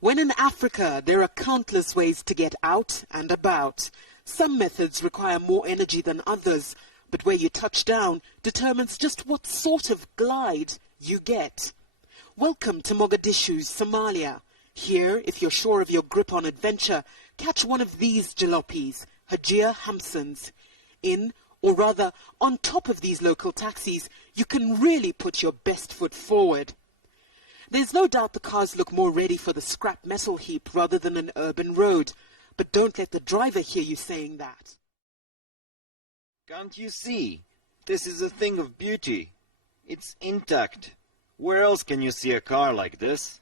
When in Africa, there are countless ways to get out and about. Some methods require more energy than others, but where you touch down determines just what sort of glide you get. Welcome to Mogadishu, Somalia. Here, if you're sure of your grip on adventure, catch one of these jolopies, Hadjia Hamsens. In, or rather, on top of these local taxis, you can really put your best foot forward. There's no doubt the cars look more ready for the scrap metal heap rather than an urban road, but don't let the driver hear you saying that. Can't you see? This is a thing of beauty. It's intact. Where else can you see a car like this?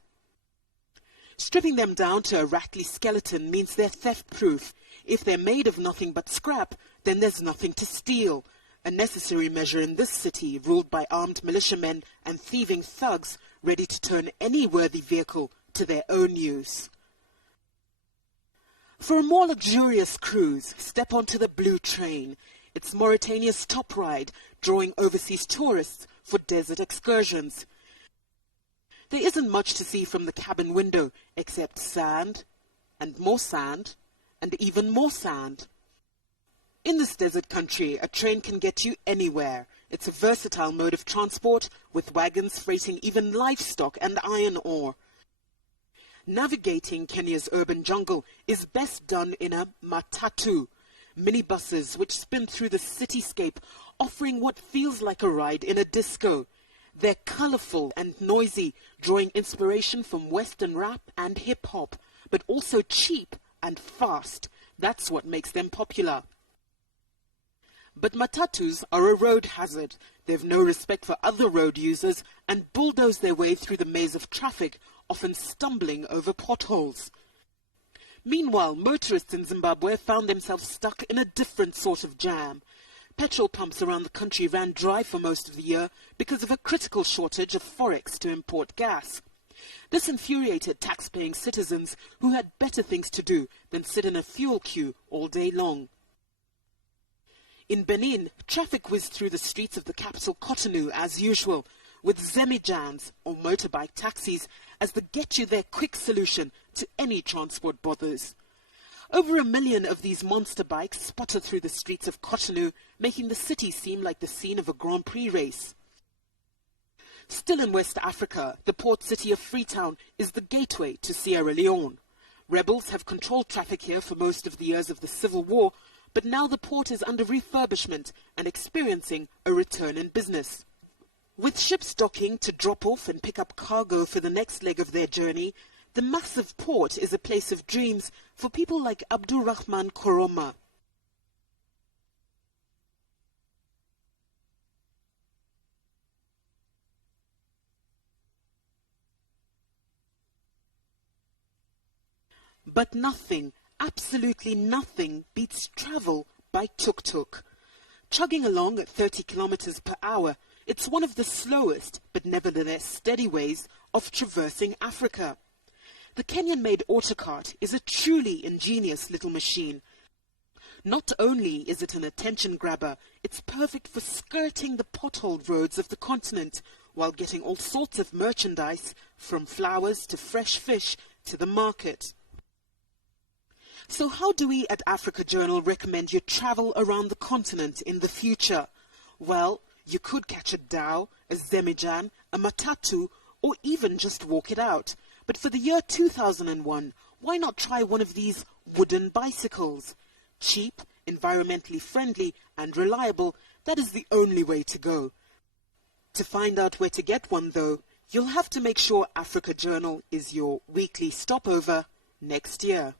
Stripping them down to a rattly skeleton means they're theft-proof. If they're made of nothing but scrap, then there's nothing to steal. A necessary measure in this city ruled by armed militiamen and thieving thugs ready to turn any worthy vehicle to their own use. For a more luxurious cruise, step onto the Blue Train. It's Mauritania's top ride, drawing overseas tourists for desert excursions. There isn't much to see from the cabin window except sand, and even more sand. In this desert country, a train can get you anywhere. It's a versatile mode of transport, with wagons freighting even livestock and iron ore. Navigating Kenya's urban jungle is best done in a matatu, minibuses which spin through the cityscape, offering what feels like a ride in a disco. They're colorful and noisy, drawing inspiration from Western rap and hip-hop, but also cheap and fast. That's what makes them popular. But matatus are a road hazard. They've no respect for other road users and bulldoze their way through the maze of traffic, often stumbling over potholes. Meanwhile, motorists in Zimbabwe found themselves stuck in a different sort of jam. Petrol pumps around the country ran dry for most of the year because of a critical shortage of forex to import gas. This infuriated tax-paying citizens who had better things to do than sit in a fuel queue all day long. In Benin, traffic whizzed through the streets of the capital Cotonou as usual, with Zemidjans, or motorbike taxis, as the get-you-there-quick solution to any transport bothers. Over 1 million of these monster bikes sputter through the streets of Cotonou, making the city seem like the scene of a Grand Prix race. Still in West Africa, the port city of Freetown is the gateway to Sierra Leone. Rebels have controlled traffic here for most of the years of the Civil War, but now the port is under refurbishment and experiencing a return in business. With ships docking to drop off and pick up cargo for the next leg of their journey, the massive port is a place of dreams for people like Abdurrahman Koroma. But nothing, absolutely nothing, beats travel by tuk-tuk. Chugging along at 30 kilometers per hour, it's one of the slowest, but nevertheless steady ways of traversing Africa. The Kenyan-made autocart is a truly ingenious little machine. Not only is it an attention grabber, it's perfect for skirting the potholed roads of the continent while getting all sorts of merchandise, from flowers to fresh fish, to the market. So how do we at Africa Journal recommend you travel around the continent in the future? Well, you could catch a dhow, a Zemidjan, a matatu, or even just walk it out. But for the year 2001, why not try one of these wooden bicycles? Cheap, environmentally friendly, and reliable, that is the only way to go. To find out where to get one, though, you'll have to make sure Africa Journal is your weekly stopover next year.